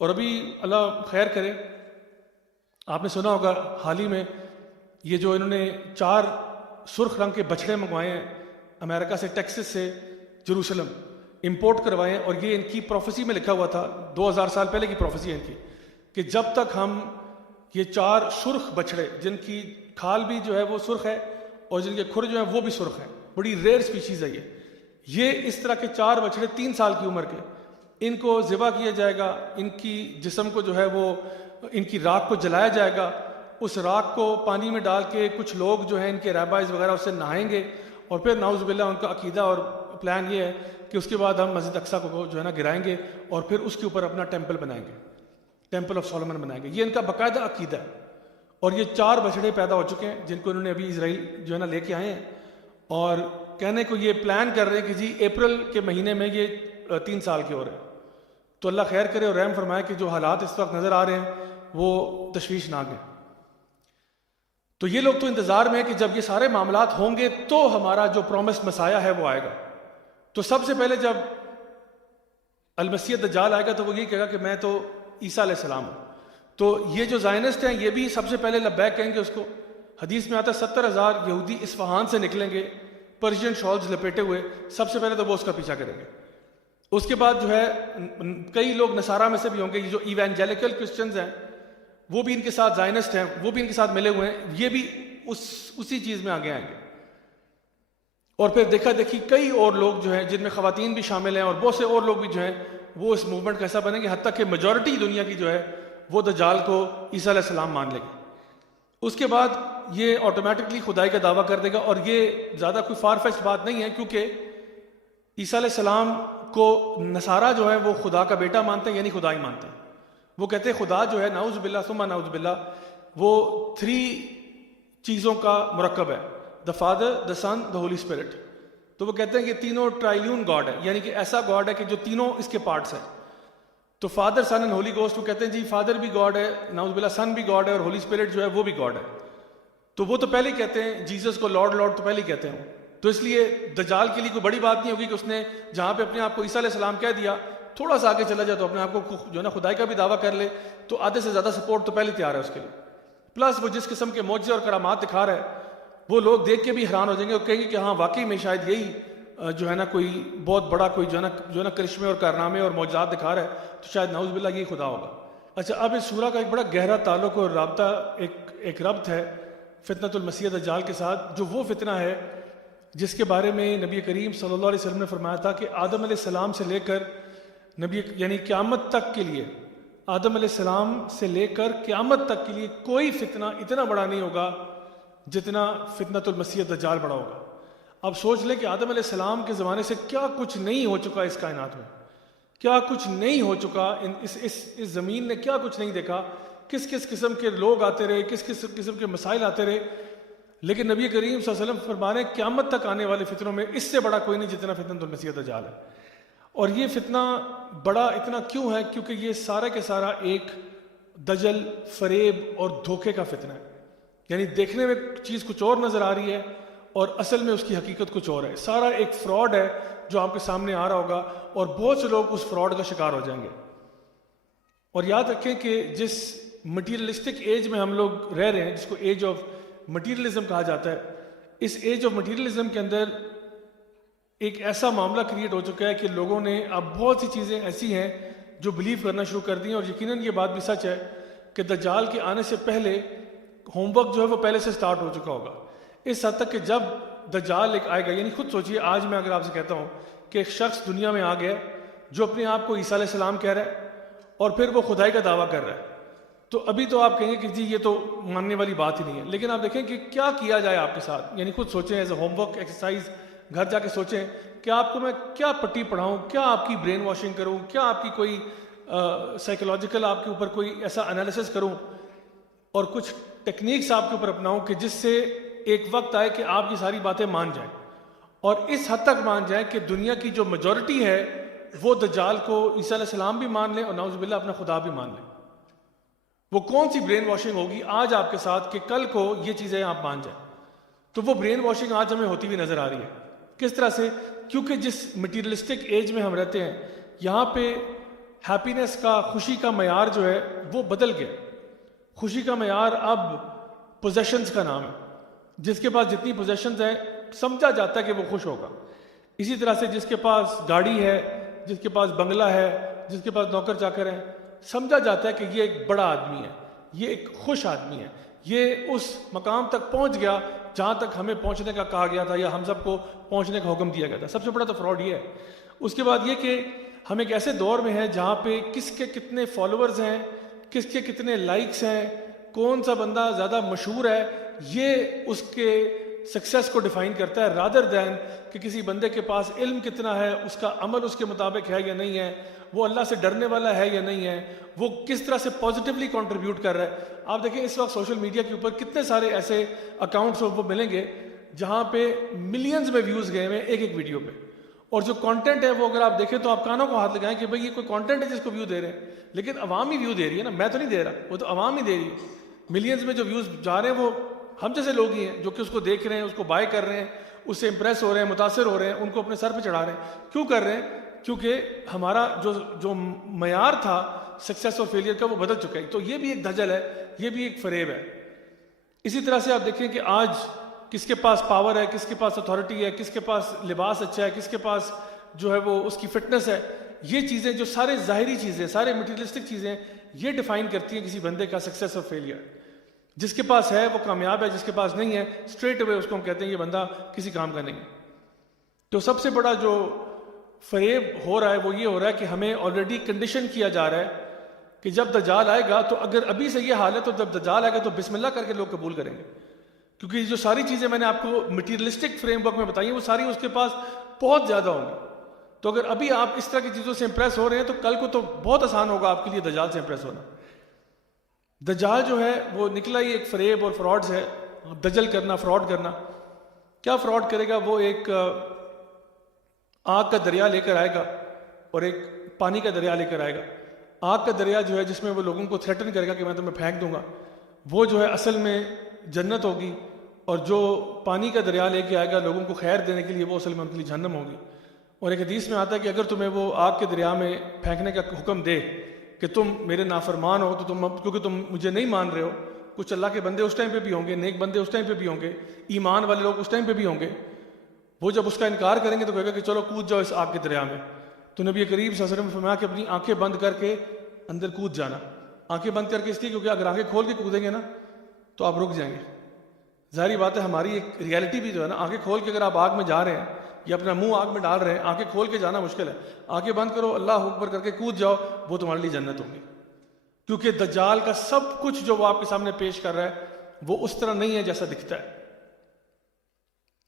اور ابھی اللہ خیر کرے، آپ نے سنا ہوگا حال ہی میں یہ جو انہوں نے 4 سرخ رنگ کے بچھڑے منگوائے ہیں امریکہ سے، ٹیکسس سے جروسلم امپورٹ کروائے ہیں، اور یہ ان کی پروفیسی میں لکھا ہوا تھا، 2000 سال پہلے کی پروفیسی ہے ان کی، کہ جب تک ہم یہ 4 سرخ بچھڑے جن کی کھال بھی جو ہے وہ سرخ ہے اور جن کے کھر جو ہیں وہ بھی سرخ ہیں، بڑی ریئر سپیشیز ہے یہ اس طرح کے 4 بچھڑے 3 سال کی عمر کے، ان کو ذبح کیا جائے گا، ان کی جسم کو جو ہے وہ ان کی راکھ کو جلایا جائے گا، اس راکھ کو پانی میں ڈال کے کچھ لوگ جو ہیں ان کے رہبائز وغیرہ اس سے نہائیں گے، اور پھر نعوذ باللہ ان کا عقیدہ اور پلان یہ ہے کہ اس کے بعد ہم مسجد اقصیٰ کو جو ہے نا گرائیں گے اور پھر اس کے اوپر اپنا ٹیمپل بنائیں گے، ٹیمپل آف سولومن بنائیں گے۔ یہ ان کا باقاعدہ عقیدہ ہے، اور یہ 4 بچڑے پیدا ہو چکے ہیں جن کو انہوں نے ابھی اسرائیل جو ہے نا لے کے آئے ہیں، اور کہنے کو یہ پلان کر رہے ہیں کہ جی اپریل کے مہینے میں یہ 3 سال کے ہو رہے ہیں۔ تو اللہ خیر کرے اور رحم فرمائے کہ جو حالات اس وقت نظر آ رہے ہیں وہ تشویشناک ہیں۔ تو یہ لوگ تو انتظار میں ہیں کہ جب یہ سارے معاملات ہوں گے تو ہمارا جو پرومسڈ مسایہ ہے وہ آئے گا۔ تو سب سے پہلے جب المسیح دجال آئے گا تو وہ یہ کہے گا کہ میں تو عیسیٰ علیہ السلام ہوں۔ تو یہ جو زائنسٹ ہیں یہ بھی سب سے پہلے لبیک کہیں گے اس کو۔ حدیث میں آتا ہے 70,000 یہودی اصفہان سے نکلیں گے پرشین شالز لپیٹے ہوئے، سب سے پہلے تو وہ اس کا پیچھا کریں گے۔ اس کے بعد جو ہے کئی لوگ نصارہ میں سے بھی ہوں گے، جو ایوانجیلیکل کرسچنز ہیں وہ بھی ان کے ساتھ، زائنسٹ ہیں وہ بھی ان کے ساتھ ملے ہوئے ہیں، یہ بھی اسی چیز میں آگے آئیں گے۔ اور پھر دیکھا دیکھی کئی اور لوگ جو ہیں جن میں خواتین بھی شامل ہیں اور بہت سے اور لوگ بھی جو ہیں وہ اس موومنٹ کا حصہ بنیں گے، حتیٰ کہ میجورٹی دنیا کی جو ہے وہ دجال کو عیسیٰ علیہ السلام مان لے گی۔ اس کے بعد یہ آٹومیٹکلی خدائی کا دعویٰ کر دے گا، اور یہ زیادہ کوئی فار فیچڈ بات نہیں ہے، کیونکہ عیسیٰ علیہ السلام کو نصارہ جو ہے وہ خدا کا بیٹا مانتے ہیں، یعنی خدا ہی مانتے ہیں۔ وہ کہتے ہیں خدا جو ہے نعوذ باللہ ثم نعوذ باللہ وہ 3 چیزوں کا مرکب ہے، the father, the son, the holy spirit. تو وہ کہتے ہیں کہ تینوں ٹرائلیون گاڈ ہے، یعنی کہ ایسا گاڈ ہے کہ جو تینوں اس کے پارٹس ہیں۔ تو father, son and holy ghost, وہ کہتے ہیں جی فادر بھی گاڈ ہے، نعوذ باللہ سن بھی گاڈ ہے، اور ہولی اسپرٹ جو ہے وہ بھی گاڈ ہے۔ تو وہ تو پہلے ہی کہتے ہیں جیسس کو لارڈ لارڈ، تو پہلے ہی کہتے ہیں۔ تو اس لیے دجال کے لیے کوئی بڑی بات نہیں ہوگی کہ اس نے جہاں پہ اپنے آپ کو عیسیٰ علیہ السلام کہہ دیا، تھوڑا سا آگے چلا جائے تو اپنے آپ کو جو ہے نا خدائی کا بھی دعویٰ کر لے، تو آدھے سے زیادہ سپورٹ تو پہلے تیار ہے اس کے لیے۔ پلس وہ جس قسم کے معجزے اور کرامات دکھا رہا ہے وہ لوگ دیکھ کے بھی حیران ہو جائیں گے اور کہیں گے کہ ہاں واقعی میں شاید یہی جو ہے نا کوئی بہت بڑا کوئی جو ہے نا کرشمے اور کارنامے اور معجزات دکھا رہا ہے، تو شاید نعوذ باللہ یہی خدا ہوگا۔ اچھا، اب اس سورہ کا ایک بڑا گہرا تعلق اور رابطہ، ایک ربط ہے فتنۃ المسیح دجال کے ساتھ، جو وہ فتنہ ہے جس کے بارے میں نبی کریم صلی اللہ علیہ وسلم نے فرمایا تھا کہ آدم علیہ السلام سے لے کر نبی یعنی قیامت تک کے لیے، آدم علیہ السلام سے لے کر قیامت تک کے لیے کوئی فتنہ اتنا بڑا نہیں ہوگا جتنا فتنۃ المسیح دجال بڑا ہوگا۔ اب سوچ لیں کہ آدم علیہ السلام کے زمانے سے کیا کچھ نہیں ہو چکا اس کائنات میں، کیا کچھ نہیں ہو چکا، اس زمین نے کیا کچھ نہیں دیکھا، کس کس قسم کے لوگ آتے رہے، کس کس قسم کے مسائل آتے رہے، لیکن نبی کریم صلی اللہ علیہ وسلم فرما رہے ہیں قیامت تک آنے والے فتنوں میں اس سے بڑا کوئی نہیں جتنا فتنۃ المسیح دجال ہے۔ اور یہ فتنہ بڑا اتنا کیوں ہے؟ کیونکہ یہ سارا کے سارا ایک دجل، فریب اور دھوکے کا فتنہ ہے، یعنی دیکھنے میں چیز کچھ اور نظر آ رہی ہے اور اصل میں اس کی حقیقت کچھ اور ہے۔ سارا ایک فراڈ ہے جو آپ کے سامنے آ رہا ہوگا، اور بہت سے لوگ اس فراڈ کا شکار ہو جائیں گے۔ اور یاد رکھیں کہ جس مٹیریلسٹک ایج میں ہم لوگ رہ رہے ہیں، جس کو ایج آف مٹیریلزم کہا جاتا ہے، اس ایج آف مٹیریلزم کے اندر ایک ایسا معاملہ کریٹ ہو چکا ہے کہ لوگوں نے اب بہت سی چیزیں ایسی ہیں جو بلیو کرنا شروع کر دی ہیں، اور یقیناً یہ بات بھی سچ ہے کہ دجال کے آنے سے پہلے ہوم ورک جو ہے وہ پہلے سے سٹارٹ ہو چکا ہوگا، اس حد تک کہ جب دجال ایک آئے گا، یعنی خود سوچئے آج میں اگر آپ سے کہتا ہوں کہ ایک شخص دنیا میں آ گیا جو اپنے آپ کو عیسیٰ علیہ السلام کہہ رہا ہے اور پھر وہ خدائی کا دعویٰ کر رہا ہے، تو ابھی تو آپ کہیں گے کہ جی یہ تو ماننے والی بات ہی نہیں ہے، لیکن آپ دیکھیں کہ کیا کیا جائے آپ کے ساتھ، یعنی خود سوچیں as a home work exercise, گھر جا کے سوچیں کہ آپ کو میں کیا پٹی پڑھاؤں، کیا آپ کی برین واشنگ کروں، کیا آپ کی کوئی سائیکولوجیکل آپ کے اوپر کوئی ایسا انالیسس کروں اور کچھ ٹیکنیکس آپ کے اوپر اپناؤں کہ جس سے ایک وقت آئے کہ آپ کی ساری باتیں مان جائیں، اور اس حد تک مان جائیں کہ دنیا کی جو میجورٹی ہے وہ دجال کو عیسیٰ علیہ السلام بھی مان لیں اور نعوذ باللہ اپنا خدا بھی مان لیں۔ وہ کون سی برین واشنگ ہوگی آج آپ کے ساتھ کہ کل کو یہ چیزیں آپ مان جائیں؟ تو وہ برین واشنگ آج ہمیں ہوتی ہوئی نظر آ رہی ہے۔ کس طرح سے؟ کیونکہ جس مٹیریلسٹک ایج میں ہم رہتے ہیں یہاں پہ ہیپینس کا، خوشی کا معیار جو ہے وہ بدل گیا. خوشی کا معیار اب پوزیشنز کا نام ہے. جس کے پاس جتنی پوزیشنز ہیں سمجھا جاتا ہے کہ وہ خوش ہوگا. اسی طرح سے جس کے پاس گاڑی ہے، جس کے پاس بنگلہ ہے، جس کے پاس نوکر چاکر ہیں، سمجھا جاتا ہے کہ یہ ایک بڑا آدمی ہے، یہ ایک خوش آدمی ہے، یہ اس مقام تک پہنچ گیا جہاں تک ہمیں پہنچنے کا کہا گیا تھا یا ہم سب کو پہنچنے کا حکم دیا گیا تھا. سب سے بڑا تو فراڈ یہ ہے. اس کے بعد یہ کہ ہم ایک ایسے دور میں ہیں جہاں پہ کس کے کتنے فالوورز ہیں، کس کے کتنے لائکس ہیں، کون سا بندہ زیادہ مشہور ہے، یہ اس کے سکسیس کو ڈیفائن کرتا ہے، رادر دین کہ کسی بندے کے پاس علم کتنا ہے، اس کا عمل اس کے مطابق ہے یا نہیں ہے، وہ اللہ سے ڈرنے والا ہے یا نہیں ہے، وہ کس طرح سے پازیٹیولی کنٹریبیوٹ کر رہا ہے. آپ دیکھیں اس وقت سوشل میڈیا کے اوپر کتنے سارے ایسے اکاؤنٹس وہ ملیں گے جہاں پہ ملینز میں ویوز گئے ہوئے ایک ایک ویڈیو پہ، اور جو کانٹینٹ ہے وہ اگر آپ دیکھیں تو آپ کانوں کو ہاتھ لگائیں کہ بھئی یہ کوئی کانٹینٹ ہے جس کو ویو دے رہے ہیں، لیکن عوام ہی ویو دے رہی ہے نا، میں تو نہیں دے رہا، وہ تو عوام ہی دے رہی ہے. ملینز میں جو ویوز جا رہے ہیں وہ ہم جیسے لوگ ہی ہیں جو کہ اس کو دیکھ رہے ہیں، اس کو بائی کر رہے ہیں، اس سے امپریس ہو رہے ہیں، متاثر ہو رہے ہیں، ان کو اپنے سر پہ چڑھا رہے ہیں. کیوں کر رہے ہیں؟ کیونکہ ہمارا جو معیار تھا سکسیس اور فیلئر کا وہ بدل چکا ہے. تو یہ بھی ایک دھجل ہے، یہ بھی ایک فریب ہے. اسی طرح سے آپ دیکھیں کہ آج کس کے پاس پاور ہے، کس کے پاس اتھارٹی ہے، کس کے پاس لباس اچھا ہے، کس کے پاس جو ہے وہ اس کی فٹنس ہے، یہ چیزیں جو سارے ظاہری چیزیں، سارے مٹیریلسٹک چیزیں، یہ ڈیفائن کرتی ہیں کسی بندے کا سکسیس اور فیلئر. جس کے پاس ہے وہ کامیاب ہے، جس کے پاس نہیں ہے اسٹریٹ اوے اس کو ہم کہتے ہیں یہ بندہ کسی کام کا نہیں. تو سب سے بڑا جو فریب ہو رہا ہے وہ یہ ہو رہا ہے کہ ہمیں آلریڈی کنڈیشن کیا جا رہا ہے کہ جب دجال آئے گا تو اگر ابھی سے یہ حال ہے تو جب دجال آئے گا تو بسم اللہ کر کے لوگ قبول کریں گے. کیونکہ جو ساری چیزیں میں نے آپ کو مٹیریلسٹک فریم ورک میں بتائی ہیں وہ ساری اس کے پاس بہت زیادہ ہوں گی. تو اگر ابھی آپ اس طرح کی چیزوں سے امپریس ہو رہے ہیں تو کل کو تو بہت آسان ہوگا آپ کے لیے دجال سے امپریس ہونا. دجال جو ہے وہ نکلا ہی ایک فریب اور فراڈ ہے. دجل کرنا، فراڈ کرنا. کیا فراڈ کرے گا؟ وہ ایک آگ کا دریا لے کر آئے گا اور ایک پانی کا دریا لے کر آئے گا. آگ کا دریا جو ہے جس میں وہ لوگوں کو تھریٹن کرے گا کہ میں تمہیں پھینک دوں گا، وہ جو ہے اصل میں جنت ہوگی. اور جو پانی کا دریا لے کے آئے گا لوگوں کو خیر دینے کے لیے وہ اصل میں ان کے لیے جہنم ہوگی. اور ایک حدیث میں آتا ہے کہ اگر تمہیں وہ آگ کے دریا میں پھینکنے کا حکم دے کہ تم میرے نافرمان ہو تو تم، کیونکہ تم مجھے نہیں مان رہے ہو، کچھ اللہ کے بندے اس ٹائم پہ بھی ہوں گے، نیک بندے اس ٹائم پہ بھی ہوں گے، ایمان والے لوگ اس ٹائم پہ بھی ہوں گے، وہ جب اس کا انکار کریں گے تو کہے گا کہ چلو کود جاؤ اس آگ کے دریا میں. تو نبی کریم صلی اللہ علیہ وسلم نے فرمایا کہ اپنی آنکھیں بند کر کے اندر کود جانا. آنکھیں بند کر کے اس لیے کیونکہ اگر آنکھیں کھول کے کودیں گے نا تو آپ رک جائیں گے. ظاہری بات ہے ہماری ایک ریالٹی بھی جو ہے نا، آنکھیں کھول کے اگر آپ آگ میں جا رہے ہیں یا اپنا منہ آگ میں ڈال رہے ہیں، آنکھیں کھول کے جانا مشکل ہے. آنکھیں بند کرو، اللہ اکبر کر کے کود جاؤ، وہ تمہارے لیے جنت ہوگی. کیونکہ دجال کا سب کچھ جو وہ آپ کے سامنے پیش کر رہا ہے وہ اس طرح نہیں ہے جیسا دکھتا ہے.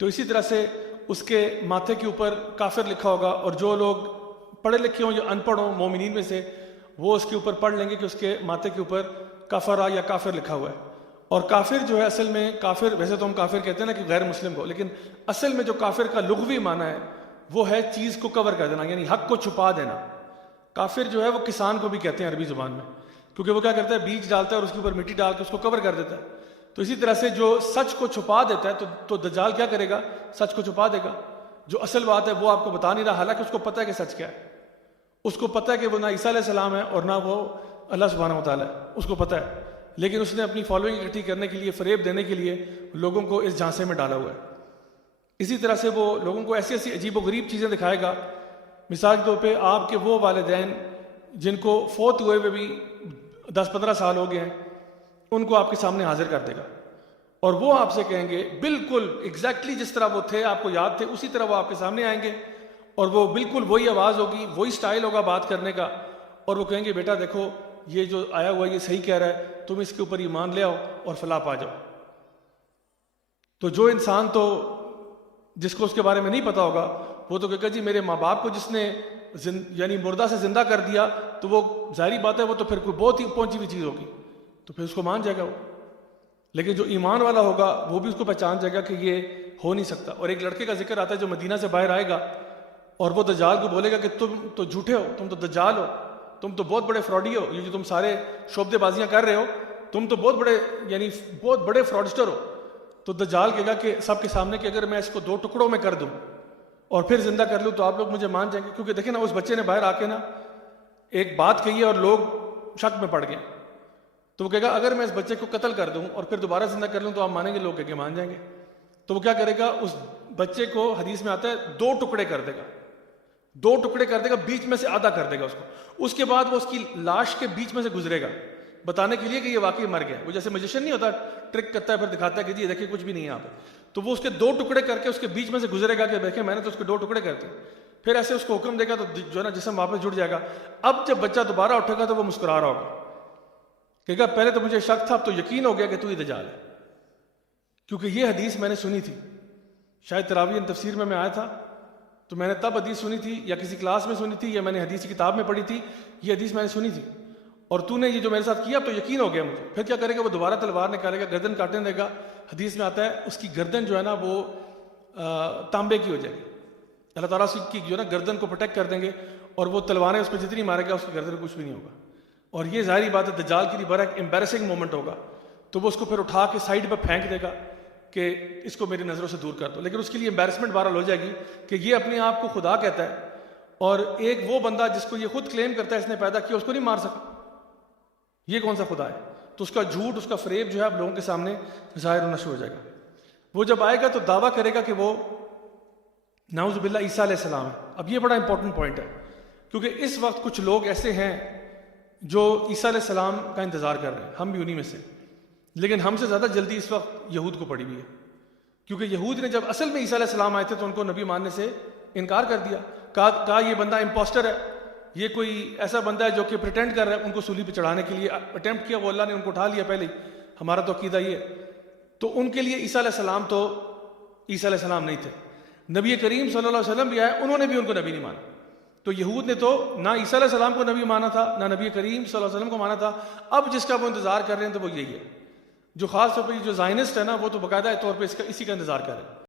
تو اسی طرح سے اس کے ماتھے کے اوپر کافر لکھا ہوگا، اور جو لوگ پڑھے لکھے ہوں یا ان پڑھ ہوں مومنین میں سے وہ اس کے اوپر پڑھ لیں گے کہ اس کے ماتھے کے اوپر کفرا یا کافر لکھا ہوا ہے. اور کافر جو ہے اصل میں کافر، ویسے تو ہم کافر کہتے ہیں نا کہ غیر مسلم کو، لیکن اصل میں جو کافر کا لغوی معنی ہے وہ ہے چیز کو کور کر دینا، یعنی حق کو چھپا دینا. کافر جو ہے وہ کسان کو بھی کہتے ہیں عربی زبان میں، کیونکہ وہ کیا کرتا ہے، بیج ڈالتا ہے اور اس کے اوپر مٹی ڈال کے اس کو کور کر دیتا ہے. تو اسی طرح سے جو سچ کو چھپا دیتا ہے تو دجال کیا کرے گا؟ سچ کو چھپا دے گا. جو اصل بات ہے وہ آپ کو بتا نہیں رہا، حالانکہ اس کو پتہ ہے کہ سچ کیا ہے. اس کو پتہ ہے کہ وہ نہ عیسیٰ علیہ السلام ہے اور نہ وہ اللہ سبحانہ و تعالیٰ ہے، اس کو پتہ ہے. لیکن اس نے اپنی فالوئنگ اکٹھی کرنے کے لیے، فریب دینے کے لیے لوگوں کو اس جھانسے میں ڈالا ہوا ہے. اسی طرح سے وہ لوگوں کو ایسی ایسی عجیب و غریب چیزیں دکھائے گا. مثال کے طور پہ آپ کے وہ والدین جن کو فوت ہوئے ہوئے بھی 10-15 سال ہو گئے ہیں، ان کو آپ کے سامنے حاضر کر دے گا اور وہ آپ سے کہیں گے بالکل ایگزیکٹلی جس طرح وہ تھے، آپ کو یاد تھے، اسی طرح وہ آپ کے سامنے آئیں گے اور وہ بالکل وہی آواز ہوگی، وہی سٹائل ہوگا بات کرنے کا، اور وہ کہیں گے بیٹا دیکھو یہ جو آیا ہوا ہے یہ صحیح کہہ رہا ہے، تم اس کے اوپر ایمان لے آؤ اور فلاح پا جاؤ. تو جو انسان تو جس کو اس کے بارے میں نہیں پتا ہوگا وہ تو کہے گا جی میرے ماں باپ کو جس نے یعنی مردہ سے زندہ کر دیا، تو وہ ظاہری بات ہے وہ تو پھر کوئی بہت ہی پہنچی ہوئی چیز ہوگی، تو پھر اس کو مان جائے گا وہ. لیکن جو ایمان والا ہوگا وہ بھی اس کو پہچان جائے گا کہ یہ ہو نہیں سکتا. اور ایک لڑکے کا ذکر آتا ہے جو مدینہ سے باہر آئے گا اور وہ دجال کو بولے گا کہ تم تو جھوٹے ہو، تم تو دجال ہو، تم تو بہت بڑے فراڈی ہو، یہ جو تم سارے شعبدے بازیاں کر رہے ہو تم تو بہت بڑے یعنی بہت بڑے فراڈسٹر ہو. تو دجال کہے گا کہ سب کے سامنے کہ اگر میں اس کو 2 ٹکڑوں میں کر دوں اور پھر زندہ کر لوں تو آپ لوگ مجھے مان جائیں گے. کیونکہ دیکھیں نا اس بچے نے باہر آ کے نا ایک بات کہی ہے اور لوگ شک میں پڑ گئے، تو وہ کہے گا اگر میں اس بچے کو قتل کر دوں اور پھر دوبارہ زندہ کر لوں تو آپ مانیں گے؟ لوگ کہہ کے مان جائیں گے۔ تو وہ کیا کرے گا، اس بچے کو حدیث میں آتا ہے 2 ٹکڑے کر دے گا، 2 ٹکڑے کر دے گا، بیچ میں سے آدھا کر دے گا اس کو، اس کے بعد وہ اس کی لاش کے بیچ میں سے گزرے گا بتانے کے لیے کہ یہ واقعی مر گیا۔ وہ جیسے میجیشین نہیں ہوتا، ٹرک کرتا ہے پھر دکھاتا ہے کہ جی یہ دیکھیں کچھ بھی نہیں ہے یہاں پہ، تو وہ اس کے 2 ٹکڑے کر کے اس کے بیچ میں سے گزرے گا کہ دیکھیں میں نے تو اس کے 2 ٹکڑے کرتے، پھر ایسے اس کو حکم دے گا تو جو ہے نا جسم واپس جڑ جائے گا۔ اب جب بچہ دوبارہ اٹھے گا تو وہ مسکرا رہا ہوگا، کہے گا پہلے تو مجھے شک تھا اب تو یقین ہو گیا کہ تو ہی دجال ہے، کیونکہ یہ حدیث میں نے سنی تھی، شاید تراویح تفسیر میں آیا تھا تو میں نے تب حدیث سنی تھی، یا کسی کلاس میں سنی تھی، یا میں نے حدیث کی کتاب میں پڑھی تھی، یہ حدیث میں نے سنی تھی، اور تو نے یہ جو میرے ساتھ کیا اب تو یقین ہو گیا مجھے۔ پھر کیا کرے گا، وہ دوبارہ تلوار نکالے گا، گردن کاٹنے دے گا۔ حدیث میں آتا ہے اس کی گردن جو ہے نا وہ تانبے کی ہو جائے گی، اللہ تعالیٰ اس کی جو ہے نا گردن کو پروٹیکٹ کر دیں گے، اور وہ تلواریں اس پہ جتنی مارے گا اس کی گردن کچھ بھی نہیں ہوگا۔ اور یہ ظاہری بات ہے دجال کے لیے بڑا ایک امبیرسنگ مومنٹ ہوگا، تو وہ اس کو پھر اٹھا کے سائڈ پہ پھینک دے گا کہ اس کو میری نظروں سے دور کر دو، لیکن اس کے لیے امبیرسمنٹ بہرحال ہو جائے گی کہ یہ اپنے آپ کو خدا کہتا ہے، اور ایک وہ بندہ جس کو یہ خود کلیم کرتا ہے اس نے پیدا کیا اس کو نہیں مار سکا، یہ کون سا خدا ہے؟ تو اس کا جھوٹ، اس کا فریب جو ہے اب لوگوں کے سامنے ظاہر ہونا شروع ہو جائے گا۔ وہ جب آئے گا تو دعویٰ کرے گا کہ وہ نعوذ باللہ عیسیٰ علیہ السلام ہے۔ اب یہ بڑا امپورٹنٹ پوائنٹ ہے، کیونکہ اس وقت کچھ لوگ ایسے ہیں جو عیسیٰ علیہ السلام کا انتظار کر رہے ہیں، ہم بھی انہی میں سے، لیکن ہم سے زیادہ جلدی اس وقت یہود کو پڑی ہوئی ہے، کیونکہ یہود نے جب اصل میں عیسیٰ علیہ السلام آئے تھے تو ان کو نبی ماننے سے انکار کر دیا، کہا یہ بندہ امپوسٹر ہے، یہ کوئی ایسا بندہ ہے جو کہ پریٹینڈ کر رہا ہے۔ ان کو سولی پہ چڑھانے کے لیے اٹیمپٹ کیا، وہ اللہ نے ان کو اٹھا لیا پہلے ہی، ہمارا تو عقیدہ یہ ہے۔ تو ان کے لیے عیسیٰ علیہ السلام تو عیسیٰ علیہ السلام نہیں تھے، نبی کریم صلی اللہ علیہ وسلم بھی آئے، انہوں نے بھی ان کو نبی نہیں مانا۔ تو یہود نے تو نہ عیسیٰ علیہ السلام کو نبی مانا تھا، نہ نبی کریم صلی اللہ علیہ وسلم کو مانا تھا۔ اب جس کا وہ انتظار کر رہے ہیں تو وہ یہی ہے، جو خاص طور پہ جو زائنسٹ ہے نا وہ تو باقاعدہ طور پہ اسی کا انتظار کر رہے ہیں۔